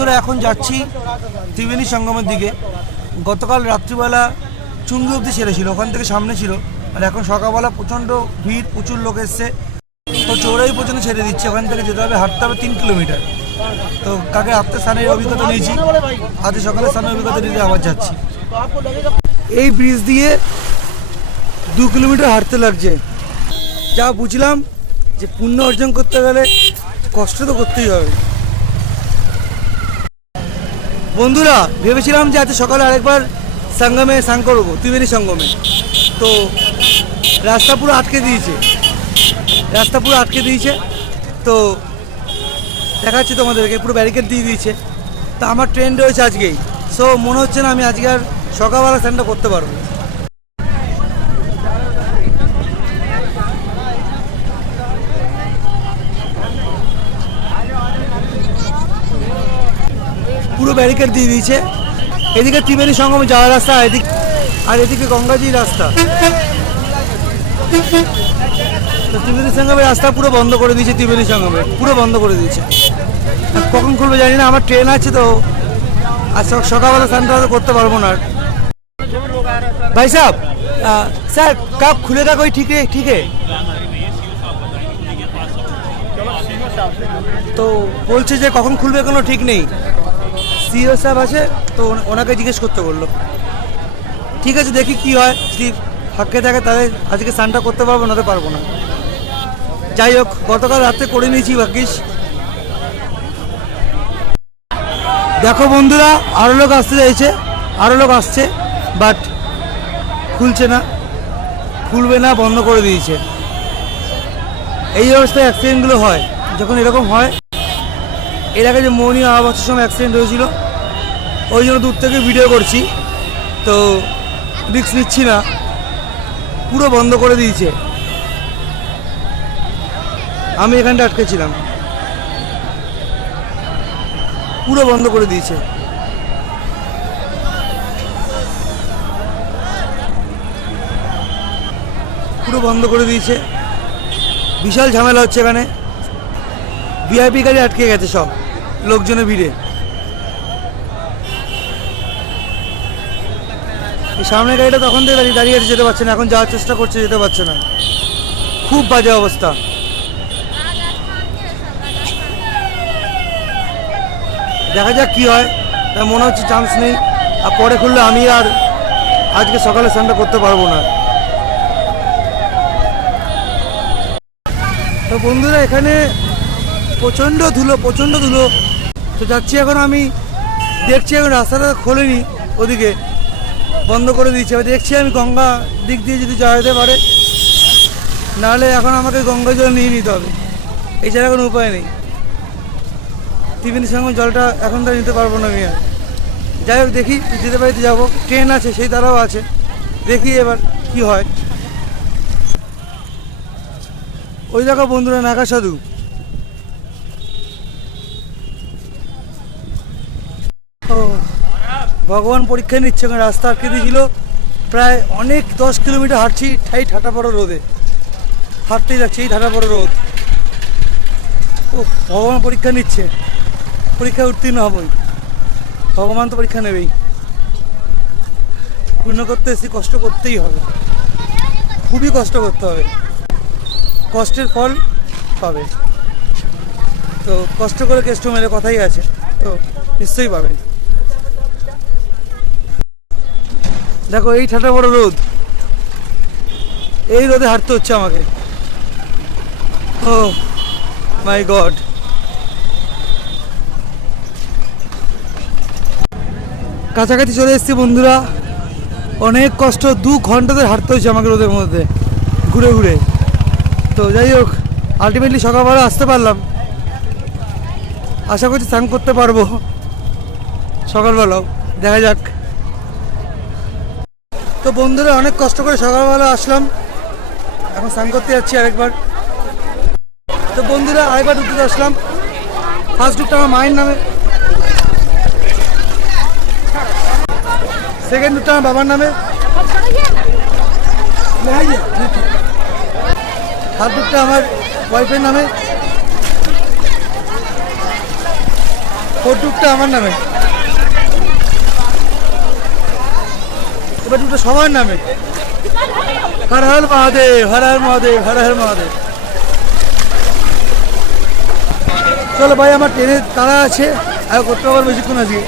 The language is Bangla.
বন্ধুরা এখন যাচ্ছি ত্রিবেণী সঙ্গমের দিকে। গতকাল রাত্রিবেলা চুঙ্গি অবধি ছেড়েছিল, ওখান থেকে সামনে ছিল, আর এখন সকালবেলা প্রচণ্ড ভিড়, প্রচুর লোক এসছে, তো চৌরাই পর্যন্ত ছেড়ে দিচ্ছে। ওখান থেকে যেতে হবে, হাঁটতে হবে 3 কিলোমিটার। তো কাকে হাঁটতে স্নানের অভিজ্ঞতা নিয়েছি, আজ সকালে স্নানের অভিজ্ঞতা নিতে আবার যাচ্ছি। এই ব্রিজ দিয়ে 2 কিলোমিটার হাঁটতে লাগছে। যা বুঝলাম যে পুণ্য অর্জন করতে গেলে কষ্ট তো করতেই হবে। বন্ধুরা ভেবেছিলাম যে আজ সকালে আরেকবার সঙ্গমে স্নান করবো, ত্রিবেণী সঙ্গমে, তো রাস্তা পুরো আটকে দিয়েছে। তো দেখাচ্ছি তোমাদেরকে, পুরো ব্যারিকেড দিয়ে দিয়েছে। তো আমার ট্রেন রয়েছে আজকেই, সো মনে হচ্ছে না আমি আজকে আর সকালবেলা স্নানটা করতে পারবো। পুরো ব্যারিকেড দিয়ে দিয়েছে। এদিকে ত্রিবেণী সঙ্গমে যাওয়ার রাস্তা, আর এদিকে গঙ্গাজির রাস্তা। তো ত্রিবেণী সঙ্গমের রাস্তা পুরো বন্ধ করে দিয়েছে, ত্রিবেণী সঙ্গমে পুরো বন্ধ করে দিয়েছে। কখন খুলবে জানি না, আমার ট্রেন আছে, তো আর সকালবেলা স্নানটা করতে পারবো না। ভাই সাহেব, স্যার कब खुलेगा कोई ठीक है? তো বলছে যে কখন খুলবে কোনো ঠিক নেই। সিও সাহেব আছে, তো ওনাকে জিজ্ঞেস করতে বললো। ঠিক আছে, দেখি কি হয়, যদি ফাঁকে থাকে তাহলে আজকে স্নানটা করতে পারবো, না তো পারবো না। যাই হোক, গতকাল রাতে করে নিয়েছি ভাগ্যিস। দেখো বন্ধুরা, আরও লোক আসতে চাইছে, আরও লোক আসছে, বাট খুলবে না, বন্ধ করে দিয়েছে। এই অবস্থায় অ্যাক্সিডেন্টগুলো হয়, যখন এরকম হয়। এর আগে যে মৌনী আবাসের সময় অ্যাক্সিডেন্ট হয়েছিল, ওই জন্য দূর থেকে ভিডিও করছি, তো রিস্ক নিচ্ছি না। পুরো বন্ধ করে দিয়েছে, আমি এখানটা আটকেছিলাম, পুরো বন্ধ করে দিয়েছে। বিশাল ঝামেলা হচ্ছে এখানে, ভিআইপি গাড়ি আটকে গেছে সব লোকজনের ভিড়ে। এই সামনের গাড়িটা তখন থেকে দাঁড়িয়ে আছে, যেতে পারছে না, এখন যাওয়ার চেষ্টা করছে, যেতে পারছে না। খুব বাজে অবস্থা। দেখা যাক কি হয়, তাই মনে হচ্ছে চান্স নেই, আর পরে খুললে আমি আর আজকে সকালে স্নানটা করতে পারবো না। তো বন্ধুরা এখানে প্রচণ্ড ধুলো। তো যাচ্ছি এখন, আমি দেখছি এখন রাস্তাটা খোলেনি, ওদিকে বন্ধ করে দিয়েছে। দেখছি আমি গঙ্গা দিক দিয়ে যদি যাওয়া যেতে পারে, নাহলে এখন আমাকে গঙ্গা জল নিয়ে নিতে হবে, এছাড়া কোনো উপায় নেই। ত্রিবেণী সঙ্গম জলটা এখন তো নিতে পারবো না আমি আর। যাই হোক, দেখি যেতে পারিতে যাবো, ট্রেন আছে, সেই তারাও আছে, দেখি এবার কি হয়। ওই দেখো বন্ধুরা, নাগা সাধু। ও ভগবান পরীক্ষা নিচ্ছে, কারণ রাস্তা আটকে দিয়েছিল। প্রায় অনেক 10 কিলোমিটার হাঁটছি, ঠাটা পড়ো রোদে, হাঁটতেই যাচ্ছি, এই ঠাটা পড়ো রোদ। ও ভগবান পরীক্ষা নিচ্ছে, পরীক্ষা উত্তীর্ণ হবই, ভগবান তো পরীক্ষা নেবেই। পূর্ণ করতে এসে কষ্ট করতেই হবে, খুবই কষ্ট করতে হবে, কষ্টের ফল পাবে। তো কষ্ট করে কেষ্ট মেলে কথাই আছে, তো নিশ্চয়ই পাবে। দেখো এই ঠাটা বড় রোদ, এই রোদে হাঁটতে হচ্ছে আমাকে। ও মাই গড। কাছাকাছি চলে এসেছি বন্ধুরা, অনেক কষ্ট, 2 ঘন্টা ধরে হাঁটতে হচ্ছে আমাকে রোদের মধ্যে ঘুরে ঘুরে। তো যাই হোক, আলটিমেটলি সকালবেলা আসতে পারলাম, আশা করছি স্নান করতে পারবো সকালবেলাও, দেখা যাক। তো বন্ধুরা অনেক কষ্ট করে সকালবেলা আসলাম, এখন স্নান করতে যাচ্ছি আরেকবার। তো বন্ধুরা আরেকবার ডুবতে আসলাম। ফার্স্ট ডুবটা আমার মায়ের নামে, সেকেন্ড ডুবটা আমার বাবার নামে, থার্ড ডুবটা আমার ওয়াইফের নামে। ফটুকটা আমার নামে, এবার দুটো সবার নামে। হর হর মহাদেব, হর হর মহাদেব, হর হর মহাদেব। চলো ভাই, আমার ট্রেনের তাড়া আছে, আর করতে পারবো বেশিক্ষণ আজকে।